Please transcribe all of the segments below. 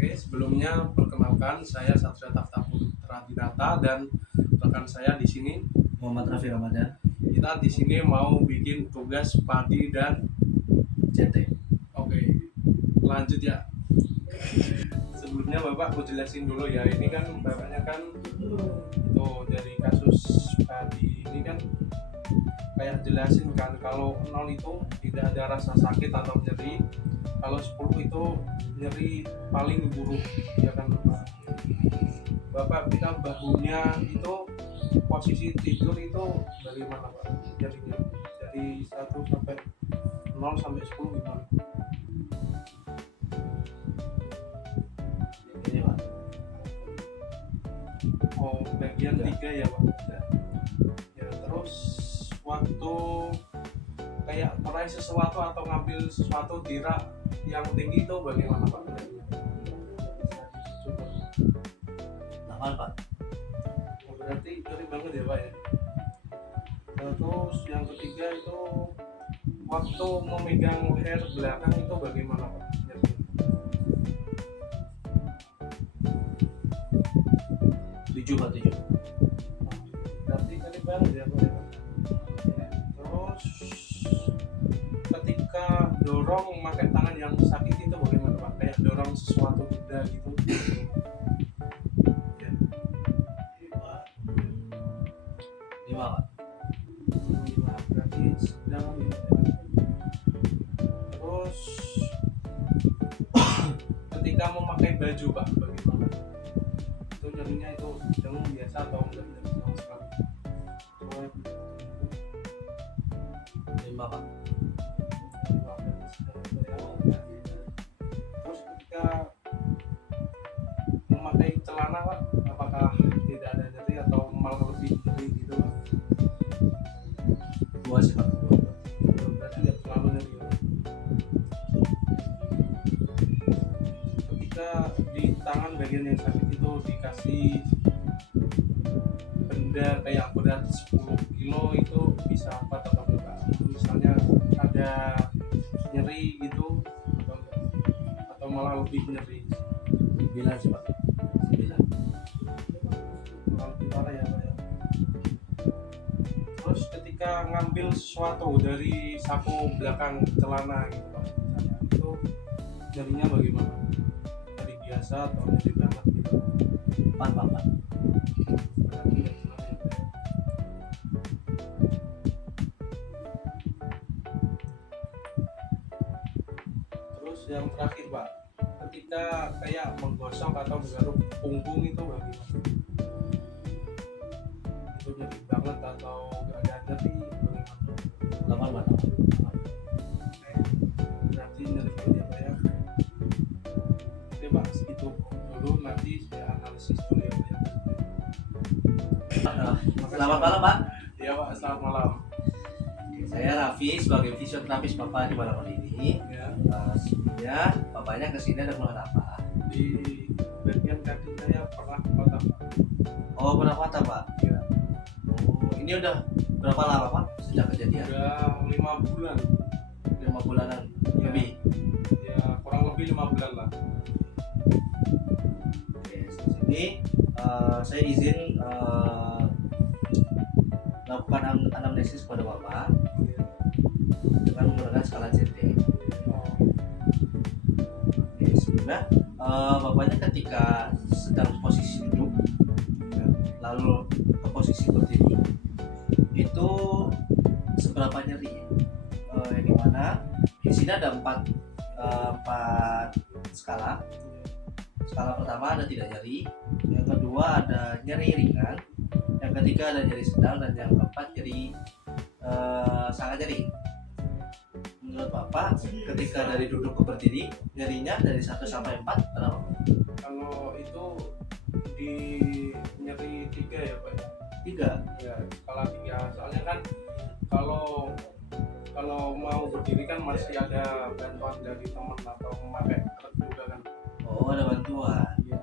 Oke, sebelumnya perkenalkan saya Satria Tafta Putra Dinata dan rekan saya di sini. Muhammad Rafi Ramadan, Kita di sini mau bikin tugas padi dan CT. oke, lanjut ya. Sebelumnya Bapak mau jelasin dulu ya. Ini kan Bapaknya kan tuh dari kasus padi ini kan kayak jelasin kan kalau 0 itu tidak ada rasa sakit atau nyeri, kalau 10 itu nyeri paling buruk ya kan Bapak. Bapak bilang bahunya itu posisi tidur itu dari mana Pak? Nyerinya dari 1 sampai 0 sampai 10 gimana? Ini Pak. Oh, bagian 3 ya Pak. Ya, terus waktu kayak meraih sesuatu atau ngambil sesuatu di rak yang tinggi itu bagaimana Pak? Coba. 8 Pak. Oh, berarti ngeri banget ya Pak ya. Nah, terus yang ketiga itu waktu memegang leher belakang itu bagaimana Pak? 7 Pak, 7. Berarti ngeri banget ya Pak ya. Terus ketika dorong pakai tangan yang sakit itu bagaimana Pak? Kayak dorong sesuatu benda gitu. Ya. 5 Pak. Nah, berarti sedang ya. Terus ketika memakai baju Pak bagaimana? Itu nyerinya itu sedang biasa atau enggak sama sekali? Oh, 5 Pak. terus ketika memakai celana Pak, apakah tidak ada nyeri atau malah lebih nyeri gitu Pak? 2 sih Pak. 2. Berarti nggak terlalu nyeri ya. Ketika di tangan bagian yang sakit itu dikasih benda kayak berat 10 kilo itu bisa apa atau enggak? Misalnya ada nyeri gitu atau enggak? Atau malah lebih nyeri? 9 sih Pak. 9. Malah lebih parah ya Pak ya. Terus ketika ngambil sesuatu dari saku belakang celana gitu Pak, misalnya, itu nyerinya bagaimana? Nyeri biasa atau nyeri banget gitu? 4 Pak. 4. Berarti nggak celana ya, Pak, ya. Terus yang terakhir Pak, ketika kayak menggosok atau menggaruk punggung itu bagaimana? Itu nyeri banget atau nggak ada nyeri bagaimana? 8 Pak. Berarti nyeri banget ya Pak ya. Oke Pak, segitu dulu, nanti saya analisis dulu ya Pak ya. Selamat malam Pak. Iya Pak, selamat malam. Saya Raffi sebagai fisioterapis Bapak di malam hari ini. Ya, Sebelumnya Bapaknya kesini ada keluhan apa? di bagian kaki saya pernah patah Pak. Oh, pernah patah Pak. Ya, Oh, ini udah berapa lama Pak sejak kejadian? udah 5 bulan. 5 bulanan Ya, lebih. ya kurang lebih 5 bulan lah. Oke, di sini saya izin melakukan anamnesis pada Bapak Ya. dengan menggunakan skala CT. Oh, Oke, sebelumnya Bapaknya ketika sedang posisi duduk, ya, lalu ke posisi berdiri, itu seberapa nyeri? Yang dimana di sini ada empat skala. Skala pertama ada tidak nyeri, yang kedua ada nyeri ringan, yang ketiga ada nyeri sedang, dan yang keempat nyeri sangat nyeri. Menurut Bapak, ketika dari duduk ke berdiri, nyerinya dari 1 sampai 4 berapa? kalau itu di nyeri 3 ya Pak ya. 3. Ya, skala 3. Soalnya kan kalau kalau mau berdiri kan masih ada bantuan dari teman atau memakai krek juga kan. Oh, ada bantuan. Iya.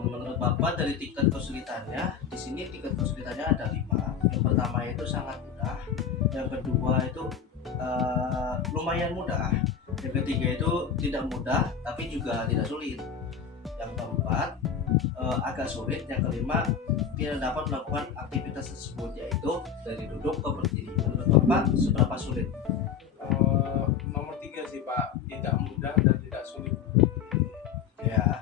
Menurut Bapak dari tingkat kesulitannya, di sini tingkat kesulitannya ada 5. Yang pertama itu sangat mudah, yang kedua itu lumayan mudah, Yang ketiga itu tidak mudah tapi juga tidak sulit. Yang keempat agak sulit. Yang kelima tidak dapat melakukan aktivitas tersebut, yaitu dari duduk ke berdiri. Menurut Bapak seberapa sulit? Nomor 3 sih Pak, tidak mudah dan tidak sulit. Ya.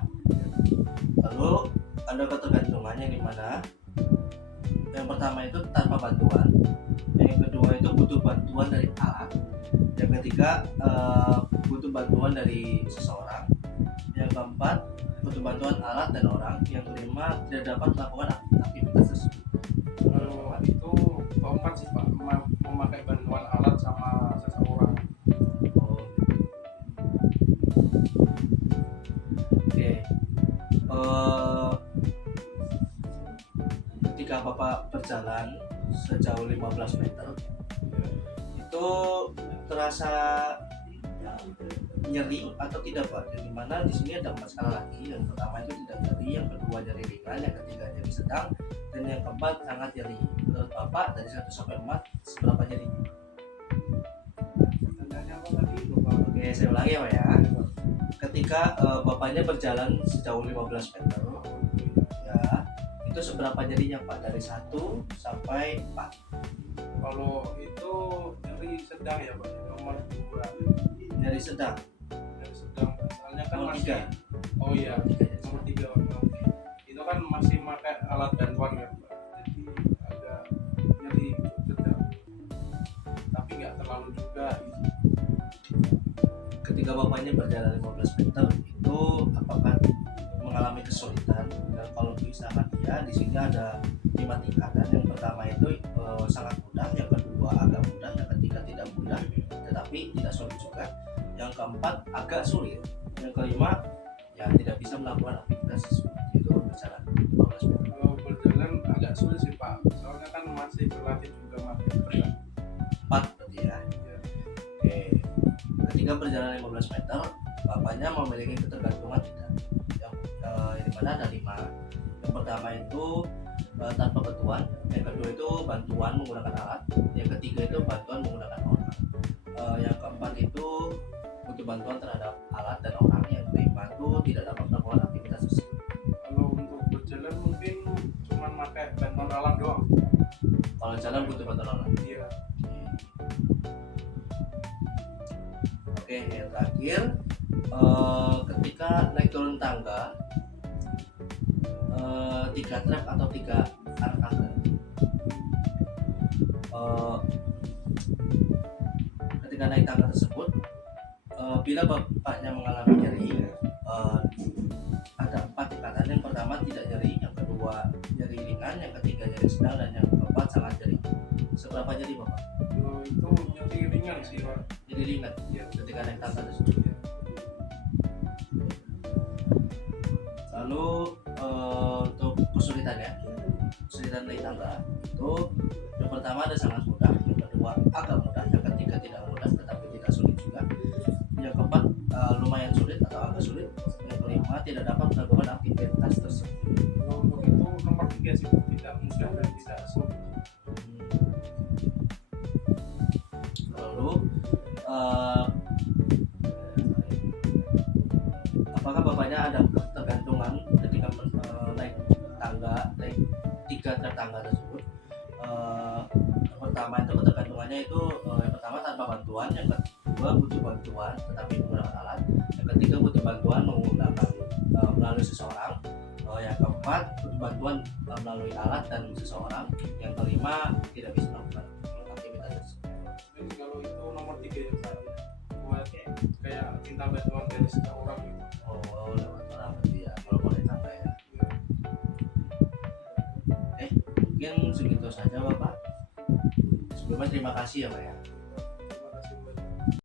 Lalu ada ketergantungannya di mana yang pertama itu tanpa bantuan, yang kedua itu butuh bantuan dari alat, yang ketiga butuh bantuan dari seseorang, yang keempat butuh bantuan alat dan orang, yang kelima tidak dapat melakukan aktivitas tersebut. Itu keempat sih Pak, memakai bantuan alat sama seseorang. Oh. Oke. Ketika Bapak berjalan sejauh 15 meter itu terasa nyeri atau tidak Pak? Di mana di sini ada 4 skala lagi. Yang pertama itu tidak nyeri, yang kedua nyeri ringan, yang ketiga nyeri sedang, dan yang keempat sangat nyeri. Menurut Bapak dari 1 sampai 4 seberapa nyeri? Pertanyaannya apa tadi Bapak? Oke, saya ulangi ya Pak ya. Ketika Bapaknya berjalan sejauh 15 meter ya, itu seberapa nyerinya Pak dari 1 sampai 4? Kalau itu nyeri sedang ya Pak, nomor 2. Nyeri sedang. Nyeri sedang, soalnya kan Nomor masih 3. oh iya, nomor 3 Pak. Itu kan masih pakai alat bantuan ya Pak, jadi agak nyeri sedang, tapi nggak terlalu juga gitu. Ketika Bapaknya berjalan 15 meter itu apakah mengalami kesulitan? Dan kalau misalkan iya, di sini ada 5 tingkatan. Yang pertama itu sangat mudah, yang kedua agak mudah, yang ketiga tidak mudah tetapi tidak sulit juga, yang keempat agak sulit, yang kelima ya tidak bisa melakukan aktivitas seperti itu berjalan 15 meter. Kalau berjalan agak sulit sih Pak, soalnya kan masih berlatih juga pakai berat. 4 berarti ya. Ya. Oke. Ketika berjalan 15 meter, Bapaknya memiliki ketergantungan tidak? Yang dimana ada 5. Yang pertama itu tanpa bantuan, yang kedua itu bantuan menggunakan alat, yang ketiga itu bantuan menggunakan orang, yang keempat itu butuh bantuan terhadap alat dan orang, yang kelima itu tidak dapat melakukan aktivitas tersebut. Kalau untuk berjalan mungkin cuma pakai bantuan alat doang. Kalau jalan butuh bantuan alat. Iya. Oke, yang terakhir ketika naik turun tangga 3 truk atau 3 anak tangga, ketika naik tangga tersebut bila Bapaknya mengalami nyeri, ada 4 tingkatan. Yang pertama tidak nyeri, yang kedua nyeri ringan, yang ketiga nyeri sedang, dan yang keempat sangat nyeri. Seberapa nyeri Bapak? Kalau itu nyeri ringan sih Pak. Nyeri ringan Iya. ketika naik tangga tersebut. Iya. Lalu untuk kesulitan ya, kesulitan naik tangga itu yang pertama ada sangat mudah, yang kedua agak mudah, yang ketiga tidak mudah tetapi tidak sulit juga, yang keempat lumayan sulit atau agak sulit, yang kelima tidak dapat melakukan aktivitas tersebut. Kalau untuk itu nomor 3 sih Pak, tidak mudah dan tidak sulit. Lalu apakah Bapaknya ada ketergantungan ketika naik tangga, naik 3 tangga tersebut? Yang pertama itu ketergantungannya itu yang pertama tanpa bantuan, yang kedua butuh bantuan tetapi menggunakan alat, yang ketiga butuh bantuan menggunakan melalui seseorang, yang keempat butuh bantuan melalui alat dan seseorang, yang kelima tidak bisa melakukan aktivitas tersebut. Jadi kalau itu nomor 3 ya Pak, buat kayak cinta bantuan dari seseorang gitu. Oh, lewat orang berarti ya kalau mau naik tangga ya. Mungkin segitu saja Bapak. Sebelumnya terima kasih ya Pak ya.